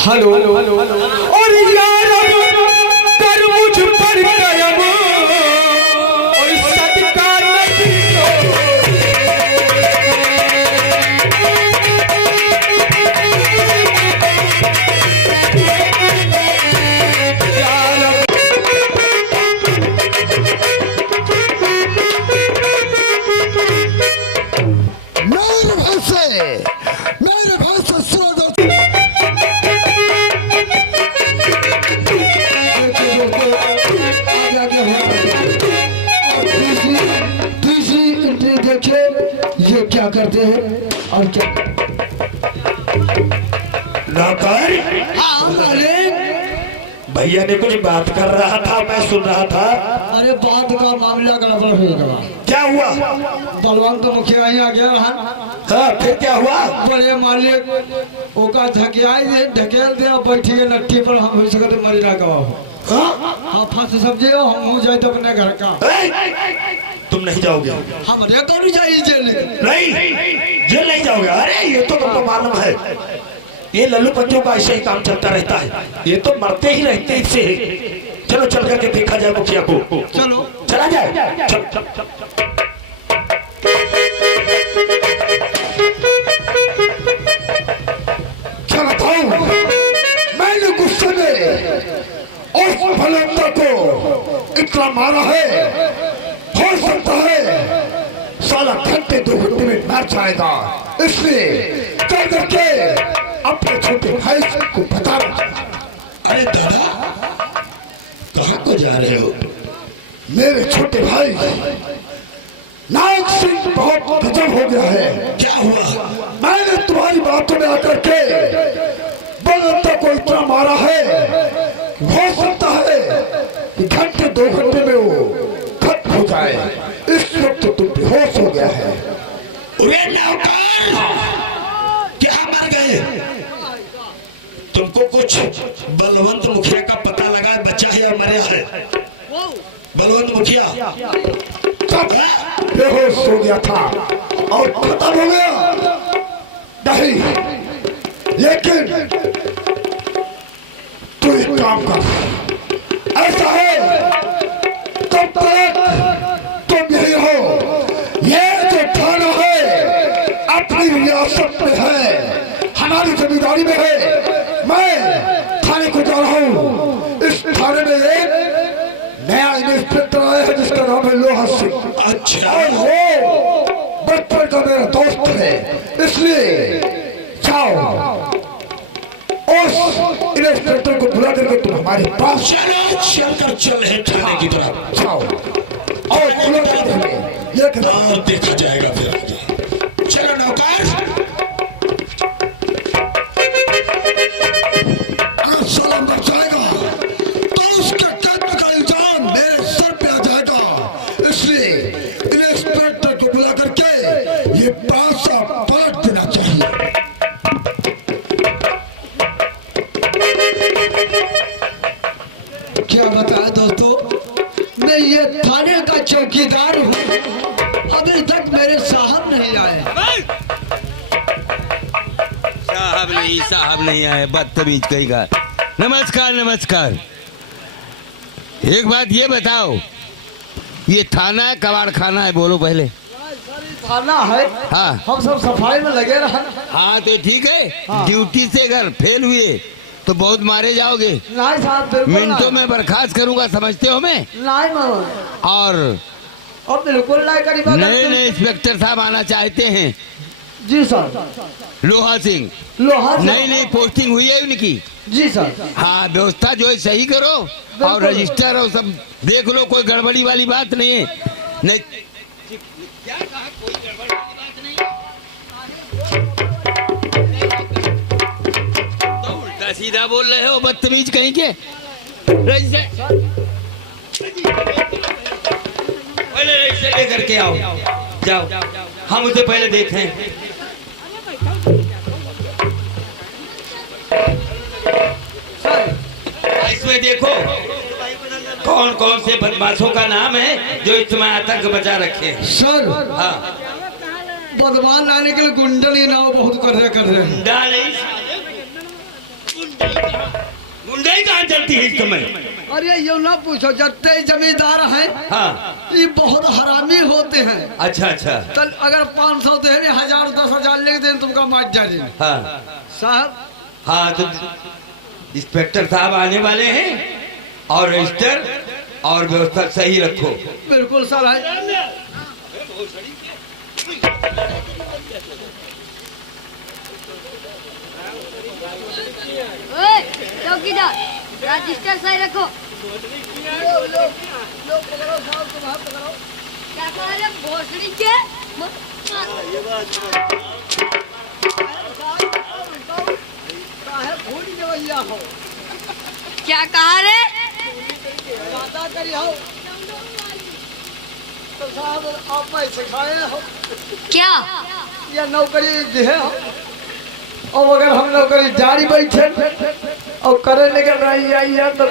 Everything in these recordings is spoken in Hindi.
हेलो और यार कर मुझ पर करम और सदका नबी मेरे भाई से सुनो देखिए ये क्या करते हैं और क्या नौकर भैया ने कुछ बात कर रहा था, मैं सुन रहा था। अरे बात का मामला गड़बड़ हो गया। क्या हुआ? बलवंत मुखिया आ गया। हाँ, फिर क्या हुआ? बड़े मालिक ओका ढकेल दे और बैठिए लट्ठी पर, हम हो सकते मरी ना गवा। हाँ फंस समझे हो, हम हो जाए तो अपने घर का। तुम नहीं जाओगे? हम कौन जाइए जेल? नहीं, जेल नहीं जाओगे। अरे ये तो तुमको मालूम है, ये लल्लू पंचों का ऐसे ही काम चलता रहता है, ये तो मरते ही रहते इससे। चलो चल करके देखा जाए मुखिया को। चलो चला जाए। चल, चल, चल, चल। मैंने गुस्से में उस भलंता को इतना मारा है, हो सकता है साला घंटे 2 घंटे में मर जाएगा, इसलिए चल करके अपने छोटे भाई को बता। अरे दादा, कहाँ को जा रहे हो? मेरे छोटे भाई नायक सिंह बहुत गजब हो गया है। क्या हुआ? मैंने तुम्हारी बातों में आकर के बलवंता को इतना मारा है, हो सकता है कि घंटे 2 घंटे में वो खत्म हो जाए। इस वक्त तो तुम बेहोश हो गया है। वे नौकर, क्या मर गए? तुमको कुछ बलवंत मुखिया का पता लगा है, बच्चा है या मरा है? बलवंत मुखिया तब बेहोश हो गया था और खत्म हो गया नहीं, लेकिन तू एक काम कर, ऐसा है तब तक तुम यही हो। ये जो थाना है अपनी रियासत में है, हमारी जमींदारी में है। मैं थाने को जा रहा हूँ। इस थाने में एक नया इंस्पेक्टर आया है जिसका नाम है लोहा सिंह। अच्छा। और वो बचपन का मेरा दोस्त है, इसलिए जाओ उस इंस्पेक्टर को बुला करके तुम हमारे पास चलो, चलकर चले थाने की तरफ। जाओ और बुला करके ये और देखा जाएगा फिर आगे। चलो नौकर। सलाम कर जाएगा तो उसके कत्ल का इल्जाम मेरे सर पे आ जाएगा, इसलिए इंस्पेक्टर को बुला करके ये पासा पलट देना चाहिए। क्या बताया दोस्तों, मैं ये थाने का चौकीदार हूँ, अभी तक मेरे साहब नहीं आए। साहब नहीं आए, बदतमीज कहीं का। नमस्कार नमस्कार। एक बात ये बताओ, ये थाना है कबाड़ खाना है? बोलो पहले। थाना है। हाँ, हम सब सफाई में लगे रहे। हाँ तो ठीक है। हाँ। ड्यूटी से अगर फेल हुए तो बहुत मारे जाओगे। नहीं साहब, बिल्कुल मिनटों में बर्खास्त करूंगा, समझते हो? मैं नहीं और अब बिल्कुल नहीं करीब। नए इंस्पेक्टर साहब आना चाहते हैं। जी सर। लोहा सिंह। लोहा नई पोस्टिंग हुई है उनकी। जी सर। हाँ, व्यवस्था जो है सही करो और रजिस्टर और सब देख लो, कोई गड़बड़ी वाली बात नहीं है। नहीं क्या कहा, कोई गड़बड़ी वाली बात नहीं तो उल्टा सीधा बोल रहे हो, बदतमीज कहीं के। पहले रजिस्टर लेकर के आओ, जाओ, हम उसे पहले देखें। इसमें देखो कौन कौन से बदमाशों का नाम है जो इस समय आतंक बचा रखे हैं। सर हाँ, बदमान लाने के लिए गुंडा ही नाव बहुत कर रहे हैं। गुंडा नहीं, गुंडा गुंडाई कहाँ चलती है इस समय? अरे यो ना पूछो, जत्ते जमींदार हैं हाँ ये बहुत हरामी होते हैं। अच्छा अच्छा तो अगर 500 दे 1000 10,000 ले दें तुमका मार जाए हाँ साहब। हाँ तो इंस्पेक्टर साहब आने वाले हैं और रजिस्टर और व्यवस्था सही रखो। बिल्कुल सर है। ओए, चौकीदार रजिस्टर सही रखो। क्या कह रहे भोसड़ी के? क्या कहा रे? तो साहब आप मैं सिखाए हो क्या? या नौकरी दी है और अगर हम नौकरी जारी बैठे और करे लेकर नहीं आई है तो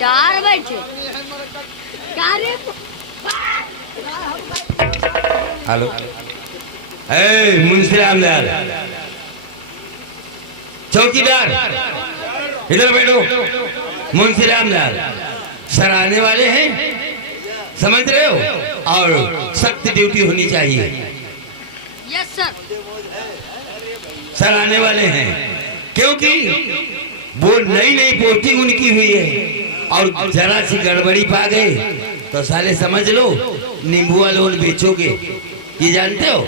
डार बैठे क्या रे? हेलो ए मुंशी रामलाल चौकीदार इधर बैठो। मुंशी रामलाल सर आने वाले हैं, समझ रहे हो, और सख्त ड्यूटी होनी चाहिए। Yes sir. सर आने वाले हैं क्योंकि वो नई नई पोस्टिंग उनकी हुई है और जरा सी गड़बड़ी पा गए तो साले समझ लो नींबू लोन बेचोगे, ये जानते हो।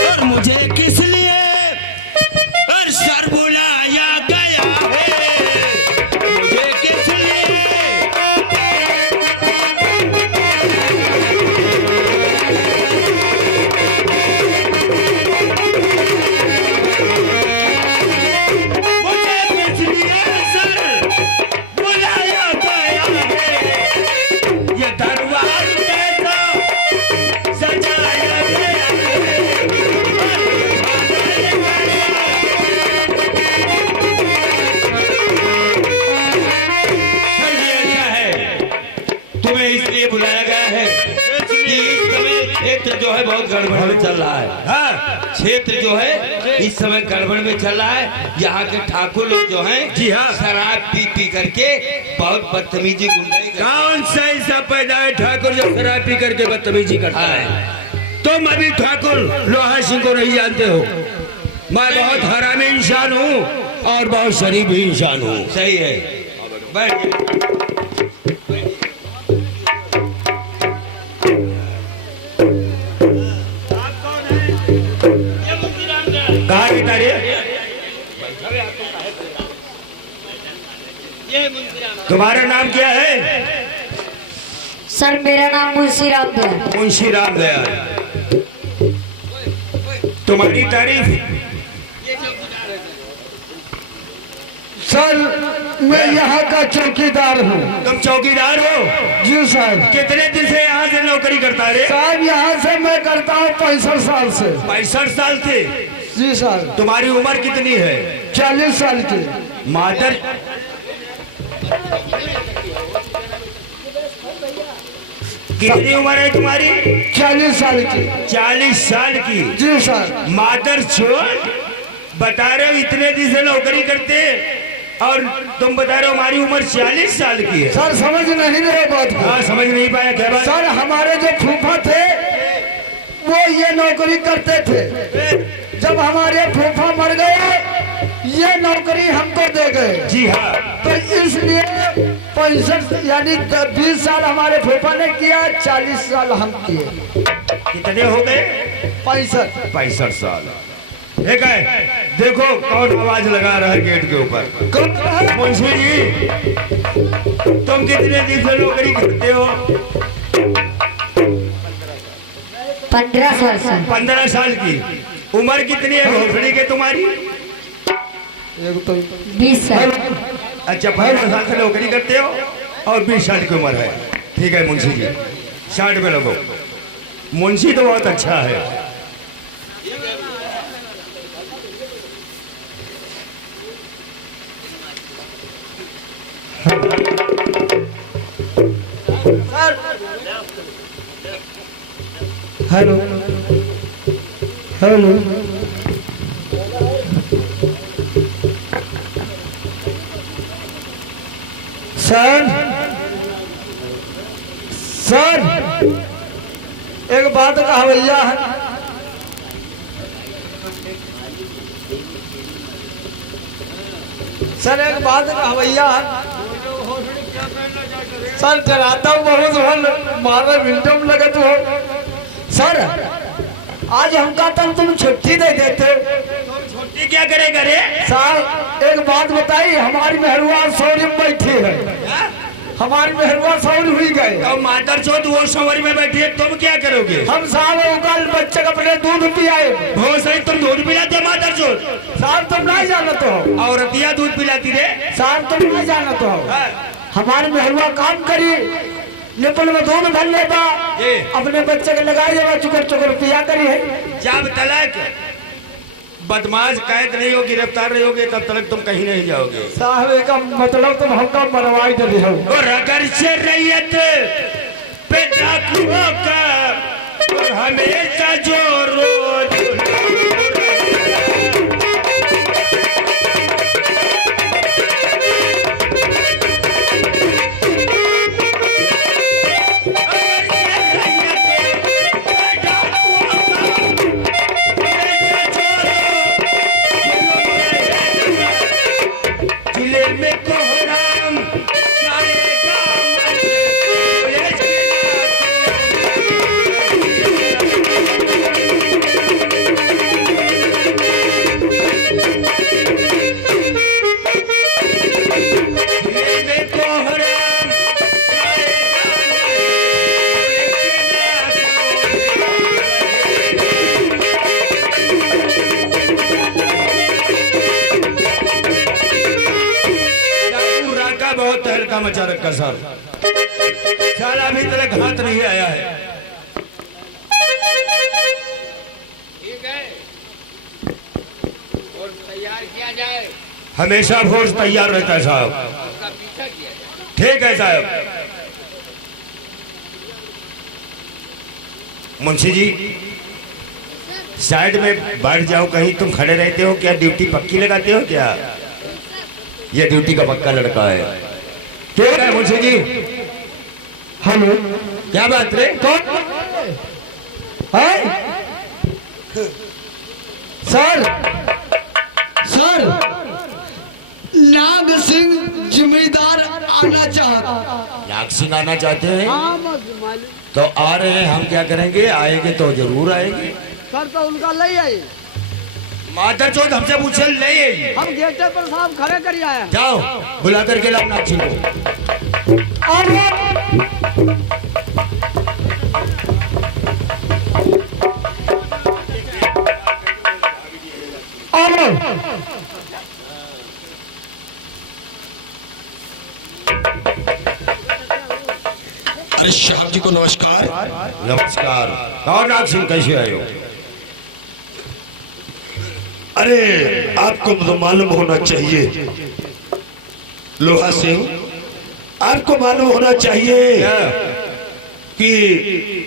और मुझे किस लिए और सर बुलाया गया है? मुझे किस लिए? मुझे किस लिए सर बुलाया गया है? ये दरबार कैसा सजाया गया है? तुम्हें इसलिए बुलाया गया है कि इस समय क्षेत्र जो है बहुत गड़बड़ में चल रहा है। हाँ क्षेत्र जो है इस समय गड़बड़ में चल रहा है। यहाँ के ठाकुर लोग जो हैं जी हाँ। शराब पी पी करके बहुत बदतमीजी गुंडाई करते हैं। कौन सा ऐसा पैदा है ठाकुर जो शराब पी करके बदतमीजी करता है? तुम अभी ठाकुर लोहा सिंह को नहीं जानते हो। मैं बहुत हरामी इंसान हूँ और बहुत शरीफ भी इंसान हूँ। सही है, बैठ कहा रहता रे? तुम्हारा नाम क्या है? सर मेरा नाम मुंशी राम दयाल। मुंशी राम दयाल। तुम्हारी तारीफ? सर मैं यहाँ का चौकीदार हूँ। तुम चौकीदार हो? जी सर। कितने दिन से यहाँ से नौकरी करता रे? साहब यहाँ से मैं करता हूँ 65 साल से। 65 साल थे? जी सर। तुम्हारी उम्र कितनी है? 40 साल की। मादर कितनी उम्र है तुम्हारी? 40 साल की। 40 साल की? जी सर। मादर छोड़ बता रहे हो इतने दिन से नौकरी करते और तुम बता रहे हो हमारी उम्र 40 साल की है। सर समझ नहीं रहे बात को। हाँ समझ नहीं पाया क्या बात? सर हमारे जो फूफा थे वो ये नौकरी करते थे। जब हमारे फूफा मर गए ये नौकरी हमको दे गए। जी हाँ। तो इसलिए 65 यानी 20 साल हमारे फूफा ने किया, 40 साल हम किए। कितने हो गए? 65 साल। ठीक है, देखो कौन आवाज लगा रहा है गेट के ऊपर। मुंशी जी तुम कितने दिन से नौकरी करते हो? 15 साल सर। 15 साल की। उम्र कितनी है घोसड़ी के तुम्हारी? 20 साल। अच्छा 15 साल से नौकरी करते हो और 20 साल की उम्र है। ठीक है मुंशी जी 60 में लगो। मुंशी तो बहुत अच्छा है। हेलो हेलो सर सर एक बात कहा भैया है सर एक बात कहा भैया सर डराता हूँ बहुत मन मारने मिनटम लगे तो सर आज हमका तुम छुट्टी दे देते छुट्टी क्या करेगा रे? सर एक बात बताइए हमारी मेहरुआ सौरी में बैठी है हमारी मेहरुआ सौरी हुई गए तो मातर चौथ वो सवारी में बैठी है तुम क्या करोगे? हम साहब कल बच्चे को अपने दूध पिलाए हो सही तुम दूध पिलाते हो मातर चौथ? साहब तुम नहीं जानते हो औरतिया दूध पिलाती रे? साहब तुम नहीं जानते हो हमारी मेहरुआ काम करी निपल में दूध भर लेता अपने बच्चे के लगाई देगा चुकर चुकर पिया करी है जब तलक बदमाश कैद नहीं हो गिरफ्तार नहीं होगे तब तक तुम कहीं नहीं जाओगे। साहब का मतलब तुम हमका मरवाई दे हो और अगर से रैयत पे डाकुओं का और हमेशा जो रोज बहुत तहलका मचा रखा सर साल अभी तक हाथ नहीं आया है। ठीक है और तैयार किया जाए हमेशा फोर्स तैयार रहता है साहब। उसका पीछा किया जाए ठीक है साहब। मुंशी जी साइड में बैठ जाओ कहीं तुम खड़े रहते हो क्या ड्यूटी पक्की लगाते हो क्या? ये ड्यूटी का पक्का लड़का है। ठीक है मुंशी जी। हेलो क्या बात रे? कौन है सर सर नाग सिंह जिम्मेदार आना चाहता नाग सिंह आना चाहते हैं तो आ रहे हैं। हम क्या करेंगे? आएंगे तो जरूर आएंगे सर तो उनका ले आई माता चौथ हमसे पूछे ले आइए। हम गेट पर साहब खड़े करिए आए हैं। जाओ बुला करके लाओ नाग सिंह को। अरे साहब जी को नमस्कार। नमस्कार। और नाग सिंह कैसे आए हो? अरे आपको तो मालूम होना चाहिए लोहा सिंह, आपको मालूम होना चाहिए कि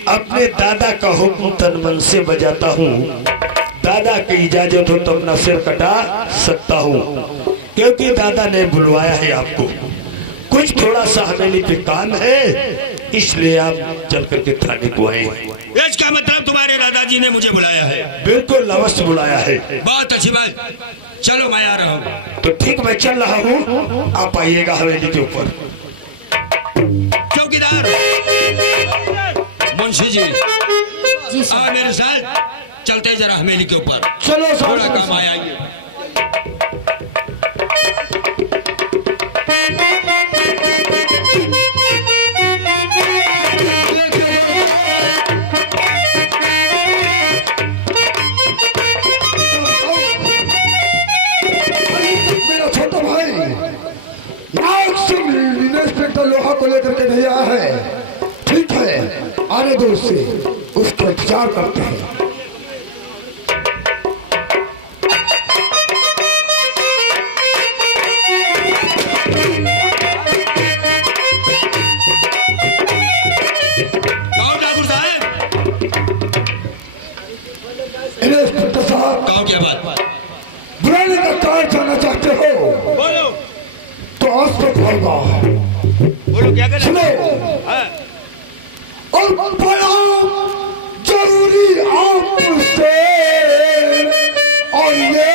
अपने दादा का हुक्म तन मन से बजाता हूँ। दादा की इजाजत हो तो अपना सिर कटा सकता हूँ, क्योंकि दादा ने बुलवाया है आपको। कुछ थोड़ा सा हवेली पे काम है, इसलिए आप चल करके थाने को आए। इसका मतलब तुम्हारे दादाजी ने मुझे बुलाया है? बिल्कुल अवश्य बुलाया है। बहुत अच्छी बात, चलो मैं आ रहा हूँ। तो ठीक मैं चल रहा हूँ, आप आइएगा हवेली के ऊपर। चौकीदार मुंशी जी जी सर। आ मेरे साथ चलते जरा हवेली के ऊपर। चलो सर थोड़ा काम आया ये। मेरा छोटा भाई नाग सिंह इंस्पेक्टर लोहा को लेकर के नहीं आया है। ठीक है, आने दो उससे, उसका इंतजार करते हैं। नौकर जाना चाहते हो बोलो तो आज तक होगा। बोलो क्या करें? सुनो हाँ, और बड़ा जरूरी आपसे और ये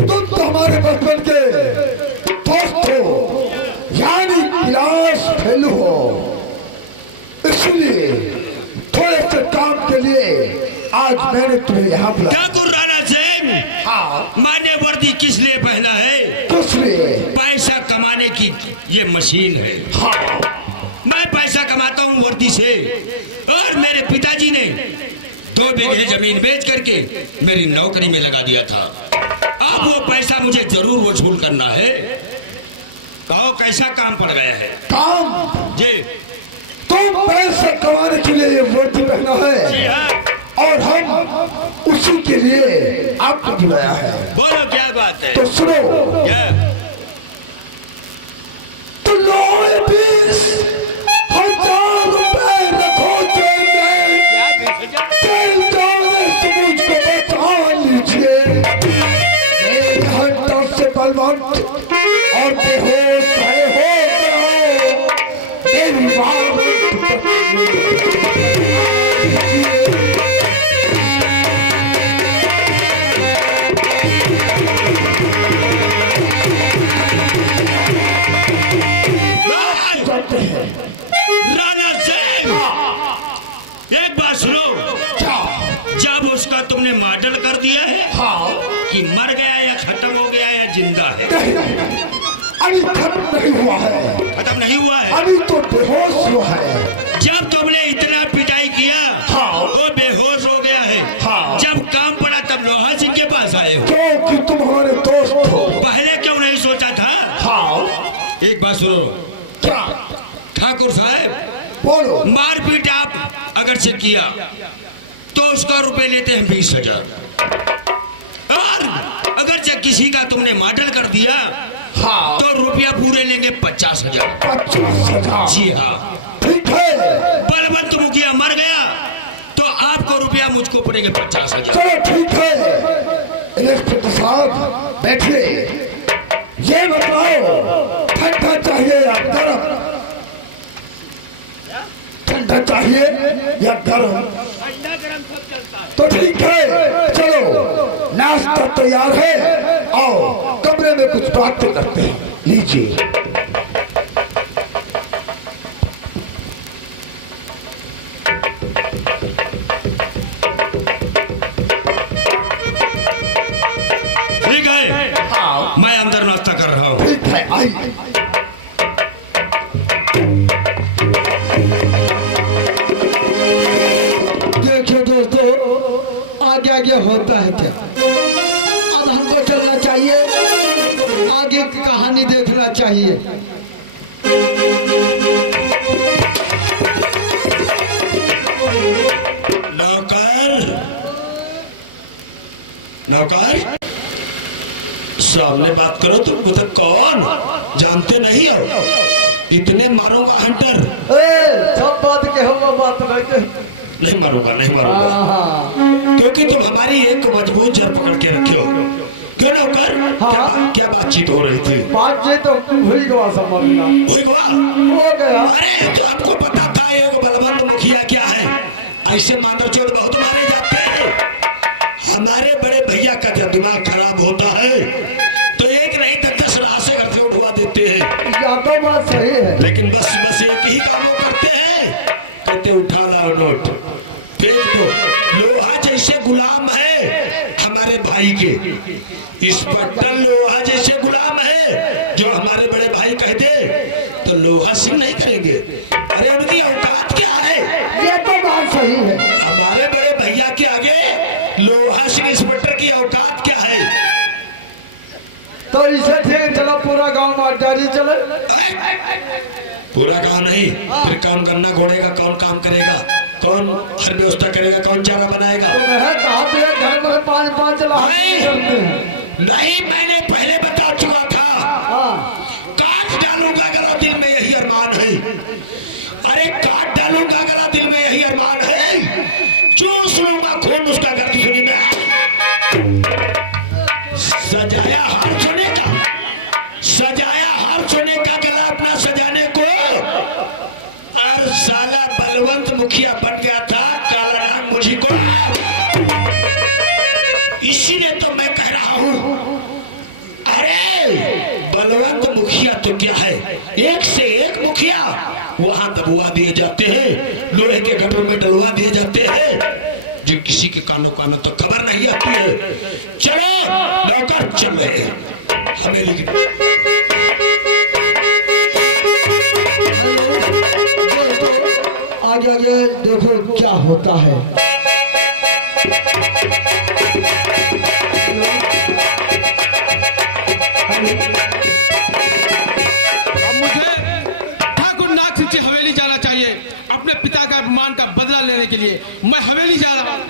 तुम तो हमारे बचपन के दोस्त हो, यानी क्लास फेल हो, इसलिए थोड़े से काम के लिए आज मैंने तुम्हें यहाँ बुलाया। ठाकुर राणा सिंह, हाँ, मान्य वर्दी किस लिए पहना है? किस लिए? पैसा कमाने की ये मशीन है। हाँ, मैं पैसा कमाता हूँ वर्दी से, और मेरे पिताजी ने 2 बीघे जमीन बेच करके मेरी नौकरी में लगा दिया था। अब वो पैसा मुझे जरूर वसूल करना है। कहो कैसा काम पड़ गया है? काम जी तुम पैसे कमाने के लिए ये वर्दी पहना जी है हाँ। और हम उसी के लिए आपको बुलाया है। बोलो क्या बात है? तो सुनो, क्या? तो 20,000 रुपए रखो जेब में, चल जाने से मुझको बचा लीजिए। एक घंटा से बलवंत और बेहोश खड़े हो गए हो, मेरी बात जाते हैं। राणा सिंह, एक बात सुनो, क्या? जब उसका तुमने मॉडल कर दिया है हाँ, कि मर गया या खत्म हो गया या जिंदा है? नहीं, अभी खत्म नहीं हुआ है, खत्म नहीं हुआ है। अभी तो बेहोश हुआ है। जब तुमने इतना पिटाई किया हाँ। वो बेहोश हो गया है। हाँ। जब काम पड़ा तब लोहा सिंह के पास आए हो। क्योंकि तुम हमारे दोस्त हो। पहले क्यों नहीं सोचा था? हाँ, एक बात सुनो क्या? ठाकुर साहब, बोलो। मारपीट आप अगर से किया तो उसका रुपए लेते हैं 20,000, और अगर से किसी का तुमने मॉडल कर दिया हाँ, तो रुपया पूरे लेंगे 50,000। 50,000। जी हाँ। ठीक है, बलवंत मुखिया मर गया तो आपको रुपया मुझको पड़ेंगे 50,000। चलो ठीक है। इंस्पेक्टर साहब बैठिए, ये बताओ ठंडा चाहिए या गर्म? ठंडा चाहिए या गर्म? तो ठीक है, चलो नाश्ता तैयार है, आओ कमरे में कुछ बातें करते हैं। लीजिए। ठीक है, हाँ, मैं अंदर नाश्ता कर रहा हूँ। ठीक है, आइए। देखिए दोस्तों, आगे आगे होता है क्या? अब हमको चलना चाहिए, आगे की कहानी देखना चाहिए। नौकर, नौकर, सामने बात करो। तुम खुद कौन जानते नहीं हो? इतने मारूंगा हंटर। सब बात के हो बात नहीं मारूंगा, नहीं मारूंगा, क्योंकि तुम हमारी एक मजबूत जड़ पकड़ के रखे हो। क्यों नौकर? हाँ। क्या बातचीत हो रही थी? बात ये तो हुई गवा समझना हुई हुआ? हो गया। अरे तो आपको पता था ये बलवंत मुखिया क्या है? ऐसे मादरचोद बहुत मारे जाते हैं। हमारे बड़े भैया का जब दिमाग खराब होता है तो एक नहीं तो 10 राशि घर से उठवा देते हैं। या तो बात सही है, लेकिन बस बस एक ही काम वो करते हैं, कहते उठा लाओ नोट, फेंक दो। लोहा जैसे गुलाम है हमारे भाई के, इस पट्टन लोहा जैसे गुलाम चले। पूरा कहा नहीं, फिर कौन गन्ना घोड़ेगा, कौन काम करेगा, कौन हर व्यवस्था करेगा, कौन चारा बनाएगा? तो मैं कहा तो ये घर में 5-5 लाख करते हैं। नहीं, मैंने पहले बता चुका था, हाँ काट डालूंगा अगर दिल में यही अरमान है। अरे काट डालूंगा अगर दिल में यही अरमान है, चूस लूंगा खून उसका गर्द सुनी में। सजाया हार सोने का, सजाया हार सोने का गला अपना सजाने को, और साला बलवंत मुखिया बन गया था काला नाम मुझी को। इसीलिए तो मैं कह रहा हूं, अरे बलवंत मुखिया तो क्या है, एक से एक मुखिया वहां दबुआ दिए जाते हैं, लोहे के गड्ढों में डलवा दिए जाते हैं, जो किसी के कानों कानों तक खबर नहीं आती है। चलो नौकर चल रहे हैं हमें आगे आगे देखो क्या होता है। अब मुझे ठाकुर नाथ सिंह की हवेली जाना चाहिए अपने पिता का अपमान का बदला लेने के लिए। मैं हवेली जा रहा हूँ।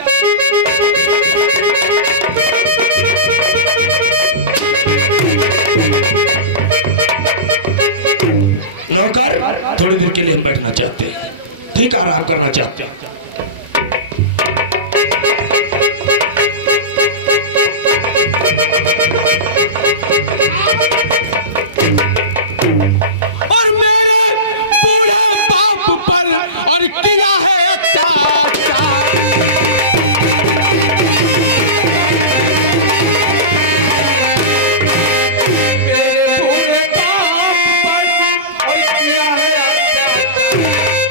नौकर थोड़ी देर के लिए हम बैठना चाहते हैं, ठीक आराम करना चाहते हैं। और मेरे बूढ़े बाप पर और किया है अत्याचार। मेरे बूढ़े बाप पर और किया है अत्याचार।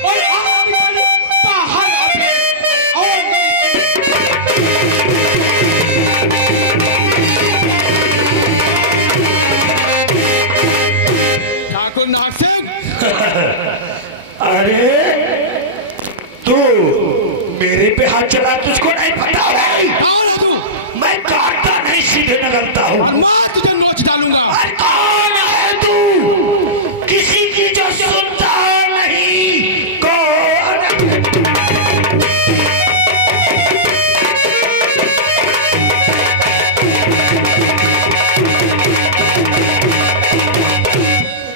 और आज बाहर अपने और ठाकुर नाथ सिंह, अरे तू मेरे पे हाथ चला, तुझको नहीं पता है कौन है तू? मैं काटता नहीं सीधे निकलता हूँ। मैं तुझे नोच डालूंगा। अरे कौन है तू, किसी की जो सुनता नहीं, कौन?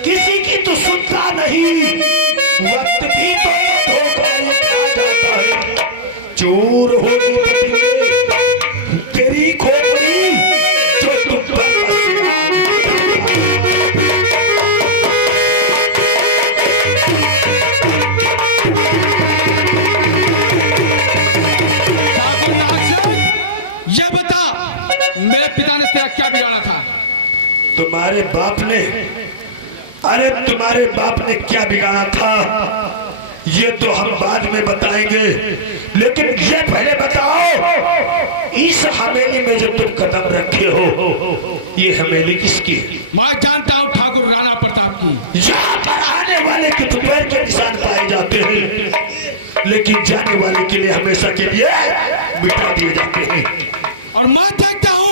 किसी की तो सुनता नहीं, वक्त भी तो धोखा ही खा जाता है। चोर होगी तेरी खोपड़ी जो तुम पर बसेगा। ठाकुर नाथ सिंह, ये बता मेरे पिता ने तेरा क्या बिगाड़ा था? तुम्हारे बाप ने, अरे तुम्हारे बाप ने क्या बिगाड़ा था ये तो हम बाद में बताएंगे, लेकिन ये पहले बताओ, इस हवेली में जो तुम कदम रखे हो, ये हवेली किसकी है? मैं जानता हूँ ठाकुर राणा प्रताप की। यहाँ पर आने वाले के तो पैर के निशान पाए जाते हैं, लेकिन जाने वाले के लिए हमेशा के लिए मिटा दिए जाते हैं। और मैं देखता हूँ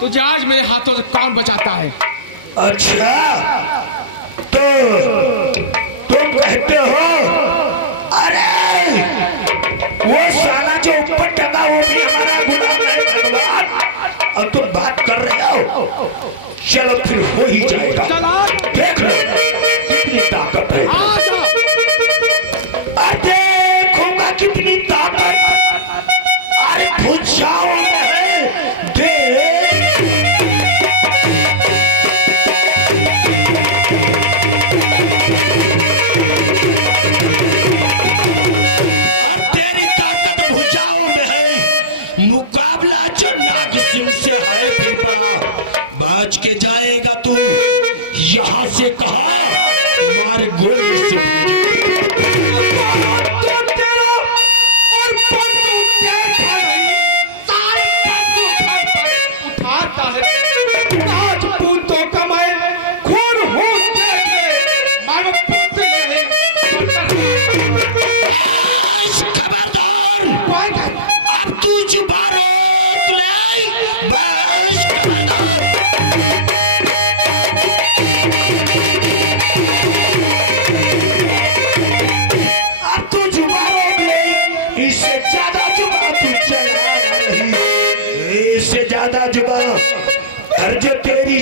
तुझे आज मेरे हाथों से कौन बचाता है। अच्छा, तो तुम कहते हो, अरे वो साला जो ऊपर टंगा वो भी हमारा गुलाम है भगवान, और तुम बात कर रहे हो, चलो फिर हो ही जाएगा। देख लो कितनी ताकत है, देखूंगा कितनी ताकत। अरे भुजाओं में है, देख। तेरी ताकत भुजाओं में है, मुकाबला जो नाग सिंह से है फिर बड़ा। बाज के जाएगा तू,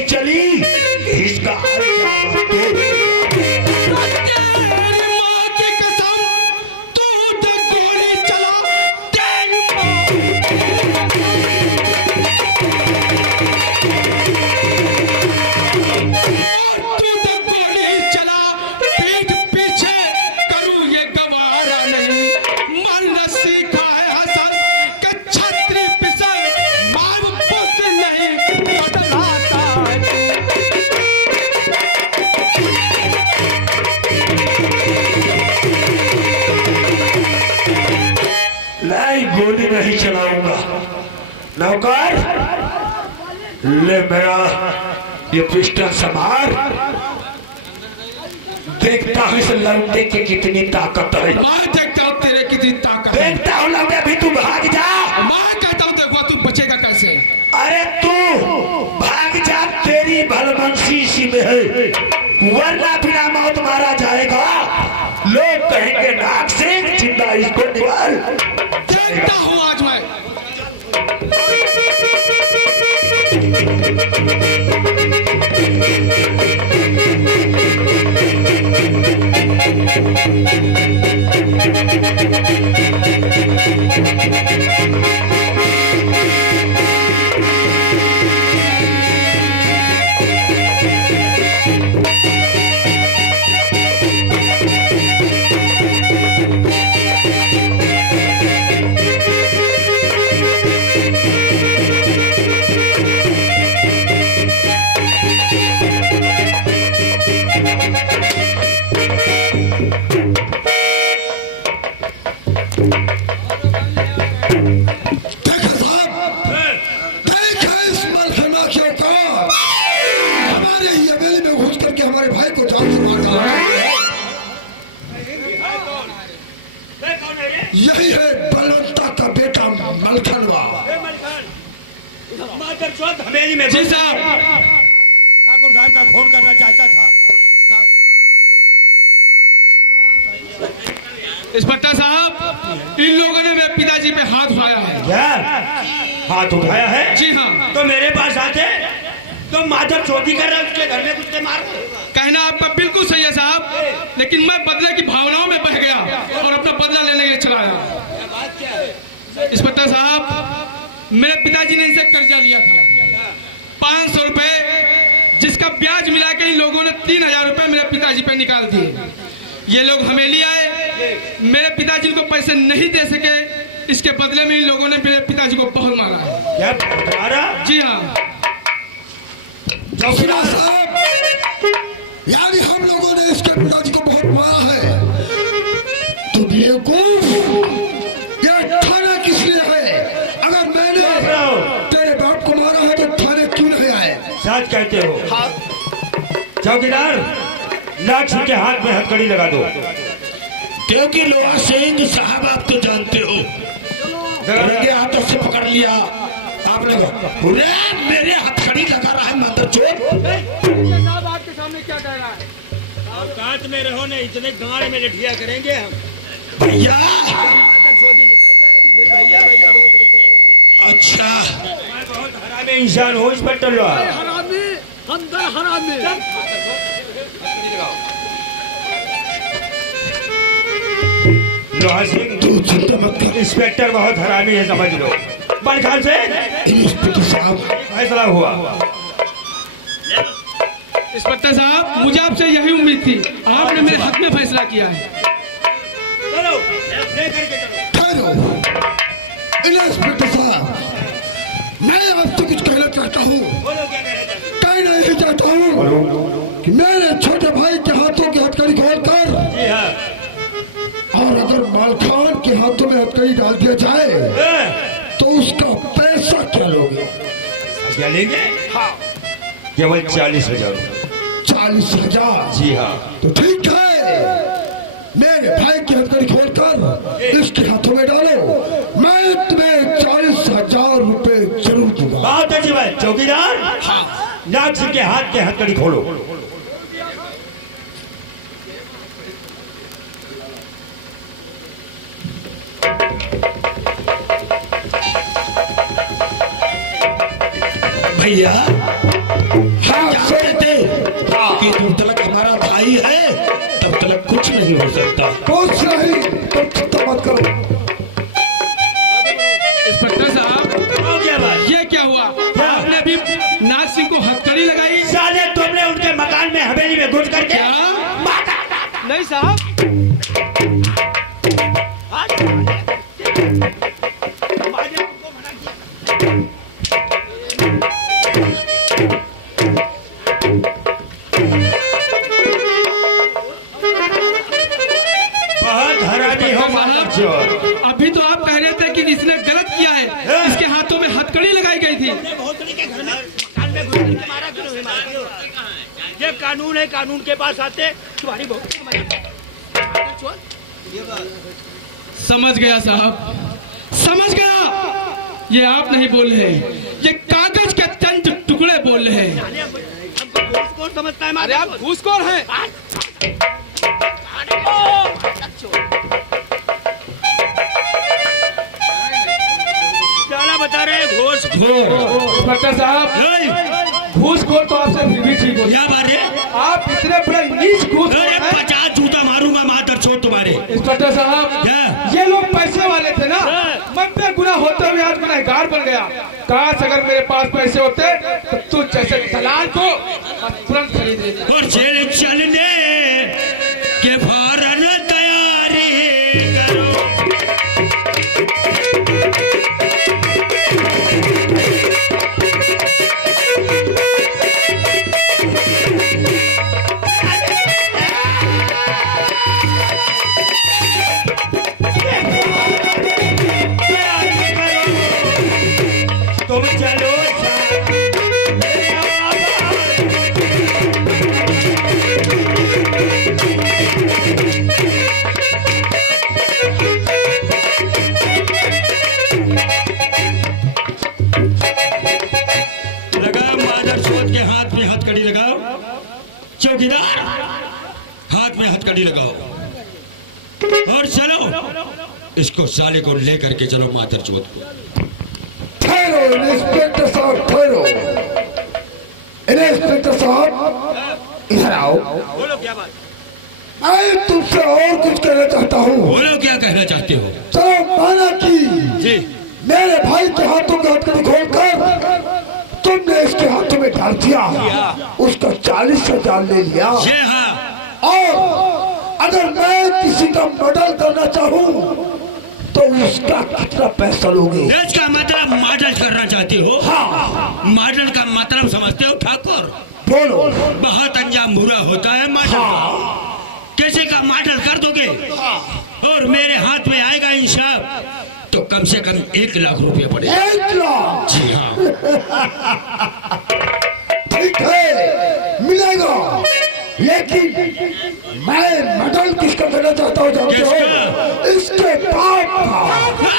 चली इसका हाल क्या बताऊं? तेरी माँ की कसम, तू तो गोली चला, तेरी माँ। और तू तो गोली चला, पीठ पीछे करूँ ये गवारा नहीं। मरना सीखा है हसन कि छतरी पिसल, मार पुस नहीं बदलाता है। नहीं, गोली नहीं चलाऊंगा। नौकर, ले मेरा ये पिस्टल संभाल। देखता हूँ इस लौंडे की कितनी ताकत है। मैं देखता हूँ तेरे कितनी ताकत है। देखता हूँ लौंडे, भी तू भाग जा। मैं कहता हूँ देखो तू बचेगा कैसे। अरे तू भाग जा, तेरी भलमनसी इसी में है, वरना बिना मौत मारा जाएगा। लोग कहेंगे नाक से जिंदा इसको निकाल। देखता हूँ आज मैं। देखा साहब, देखा इस मलखना के औकात। हमारे ही हवेली में घुस करके हमारे भाई को जान से मार डाला। यही है बलवंता का बेटा मलखनवा। हवेली में जी साहब, ठाकुर साहब का खून करना चाहता था। इंस्पेक्टर साहब, इन लोगों ने मेरे पिताजी पे हाथ उठाया है। क्या हाथ उठाया है? जी हाँ। तो मेरे पास आते तो माधव चोरी कर रहा, उसके घर में कुत्ते मार। कहना आपका बिल्कुल सही है साहब, लेकिन मैं बदले की भावनाओं में बह गया और अपना बदला लेने के लिए चला आया। इंस्पेक्टर साहब, मेरे पिताजी ने इनसे कर्जा लिया था 500 रुपए, जिसका ब्याज मिला के इन लोगों ने 3000 रुपए मेरे पिताजी पे निकाल दिए। ये लोग हवेली आए, मेरे पिताजी को पैसे नहीं दे सके, इसके बदले में इन लोगों ने मेरे पिताजी को बहुत मारा है। क्या मारा? जी हाँ। सुना साहब, यानी हम लोगों ने इसके पिताजी को बहुत मारा है। तो बेवकूफ, ये थाना किस लिए है? अगर मैंने तेरे बाप को मारा है तो थाने क्यों नहीं आए? सच कहते हो? चौकीदार, लाठी के हाथ में हथकड़ी लगा दो। क्योंकि लोहा सिंह साहब आप तो जानते हो, रंगे हाथों से पकड़ लिया आपने। मेरे हथकड़ी लगा रहा है मंदरचोद। साहब आपके सामने क्या कह रहा है? औकात में रहो ना, इतने गाड़ में लठिया करेंगे हम। भैया छोटी निकल जाएगी फिर भैया भैया बहुत निकल रहे हैं। अच्छा, मैं बहुत हरामी इंसान हूँ इंस्पेक्टर लोहा। हरामी, हम दर हरामी। लोहा सिंह, तू चिंता मत कर इंस्पेक्टर बहुत हरामी है, समझ लो। बलखान से इंस्पेक्टर साहब। फैसला हुआ। इंस्पेक्टर साहब, मुझे आपसे यही उम्मीद थी, आपने मेरे हक में फैसला किया है। चलो ले करके चलो। ठहरो इंस्पेक्टर साहब, मैं आपसे कुछ कहना चाहता हूँ। बोलो क्या कहना चाहते हो? कहना यही चाहता हूँ कि मेरे छोटे भाई के हाथों की हथकड़ी खोल कर, जी हाँ। और अगर मालखान के हाथों में हथकड़ी डाल दिया जाए तो उसका पैसा क्या लोगे? क्या लेंगे? हाँ, केवल 40,000। 40,000? जी हाँ। तो ठीक है, मेरे भाई की हथकड़ी खोल कर इसके हाथों में डालो, मैं तुम्हें 40,000 रुपए जरूर दूंगा। बहुत अच्छी बात। चौकीदार, हाँ, नाग सिंह के हाथ के हथकड़ी खोलो। भैया, हाँ कि जब तक हमारा भाई है तब तक कुछ नहीं हो सकता। कुछ नहीं, तुम चिंता मत करो। इंस्पेक्टर साहब, क्या बात? ये क्या हुआ? आपने अभी नाग सिंह को हथकड़ी लगाई? साले तुमने उनके मकान में हवेली में घुस करके क्या? नहीं साहब, बहुत हरामी हो मानव चोर। अभी तो आप कह रहे थे कि जिसने गलत किया है इसके हाथों में हथकड़ी लगाई गई थी। ये कानून है, कानून के पास आते तुम्हारी बहुत समझ गया साहब, समझ गया। ये आप नहीं बोल रहे, ये कागज के चंद टुकड़े बोल रहे हैं। हमको कौन समझता है? अरे आप घूसखोर हैं। क्या बता रहे हैं? इंस्पेक्टर साहब, घूसखोर तो आपसे फिर भी ठीक हो। क्या बात है? आप इतने बड़े नीच घूसखोर हैं। 50 जूता मारूंगा मातर छोड़ तुम्हारे। इंस्पेक्टर साहब, क्या? ये लोग पैसे वाले थे ना, मैं बेगुनाह होते हुए आज गुनहगार बन गया। काश अगर मेरे पास पैसे होते तो तू जैसे दलाल को तुरंत खरीद लेता। और जेल चलने के फौरन तैयारी करो। तुम चलो लगाओ मादर चोद के हाथ में हथकड़ी लगाओ। चौकीदार, हाथ में हथकड़ी लगाओ और चलो इसको साले को लेकर के चलो मादर चोद को। ठहरो इंस्पेक्टर साहब, ठहरो। इंस्पेक्टर साहब, इधर आओ। बोलो क्या बात? मैं तुमसे और कुछ कहना चाहता हूँ। बोलो क्या कहना चाहते हो? चलो माना कि जी मेरे भाई के हाथों का हथकड़ी खोलकर तुमने इसके हाथों में डाल दिया, उसका 40,000 ले लिया। जी हाँ। और अगर मैं किसी का मर्डर करना चाहूँ तो उसका कितना पैसा लोगे? इसका मतलब मॉडल करना चाहते हो? हाँ। मॉडल का मतलब समझते हो ठाकुर? बोलो। बहुत अंजाम बुरा होता है मॉडल। किसी का मॉडल कर दोगे और मेरे हाथ में आएगा इंसाफ तो कम से कम 1 लाख रुपए पड़ेगा। 1 लाख? जी हाँ। ठीक है, मिलेगा। लेकिन मैं मर्डर किसका करना चाहता हूँ जानते हो? इसके बाप का।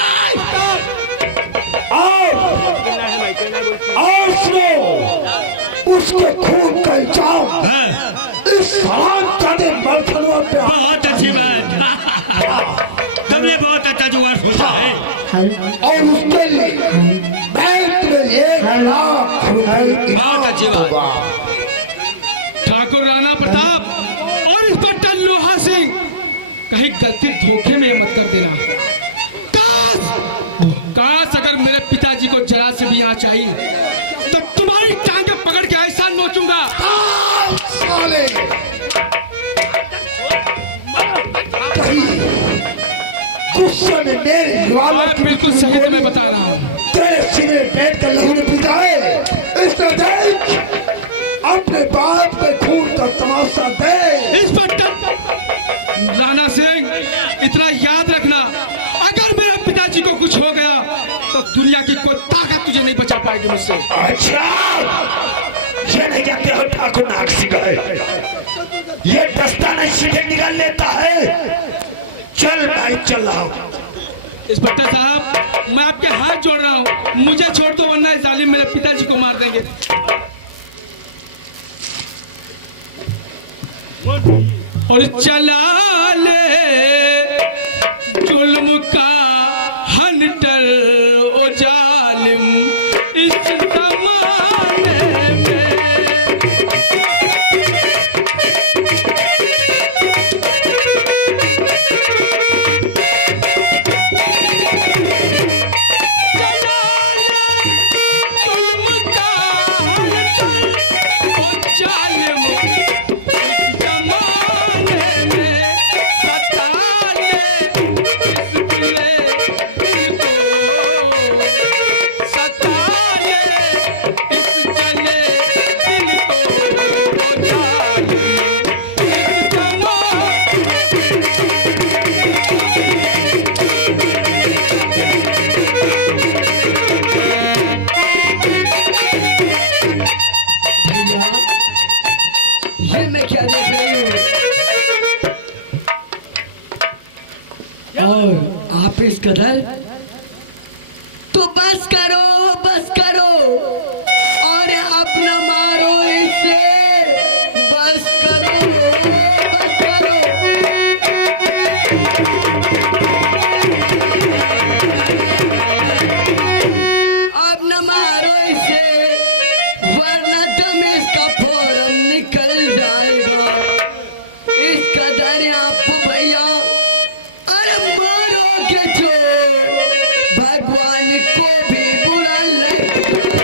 और सुनो, उसके खून का इल्जाम हाँ, इस हरामजादे मर्दनवा पे आ- बहुत अच्छी बात। तुमने बहुत अच्छा जुगाड़ सोचा है। और उसके लिए बैंक में 1 लाख रुपए बहुत अच्छी बात। होगा। ठाकुर राणा प्रताप और इंस्पेक्टर लोहा सिंह, कहीं गलती धोखे में ये मत कर देना। काश अगर मेरे पिताजी को जरा से भी आँच आई तो तुम्हारी टांगे पकड़ के ऐसा नोचूंगा। साले कहीं गुस्से में मेरे वालों आप बिल्कुल सही तुम्हें बता रहा हूँ। तेरे सिरे बैठ कर लहू ने पीता है। इसने देख अपने बाप के खून का तमाशा दे। इंस्पेक्टर राणा सिंह, इतना याद रखना, अगर मेरे पिताजी को कुछ हो गया तो दुनिया की कोई ताकत तुझे नहीं बचा पाएगी मुझसे। अच्छा, ये नहीं कहते हो ठाकुर नाग सिंह है, ये दस्ताना सीधे निकाल लेता है। चल भाई चल आओ। इंस्पेक्टर साहब, मैं आपके हाथ जोड़ रहा हूँ, मुझे छोड़ दो वरना इस जालिम मेरे पिताजी को मार देंगे। और चला ले जुल्म का हंटर ओ जालिम इस जमाने में। क्या देख रही हो? और आप इस कदर तो बस करो और अपना मारो इसे, बस करो। अब न मारो इसे वरना दम इसका फौरन निकल जाएगा। इसका दर आप भैया, अरे मारोगे जो भगवान को भी बुरा लगेगा।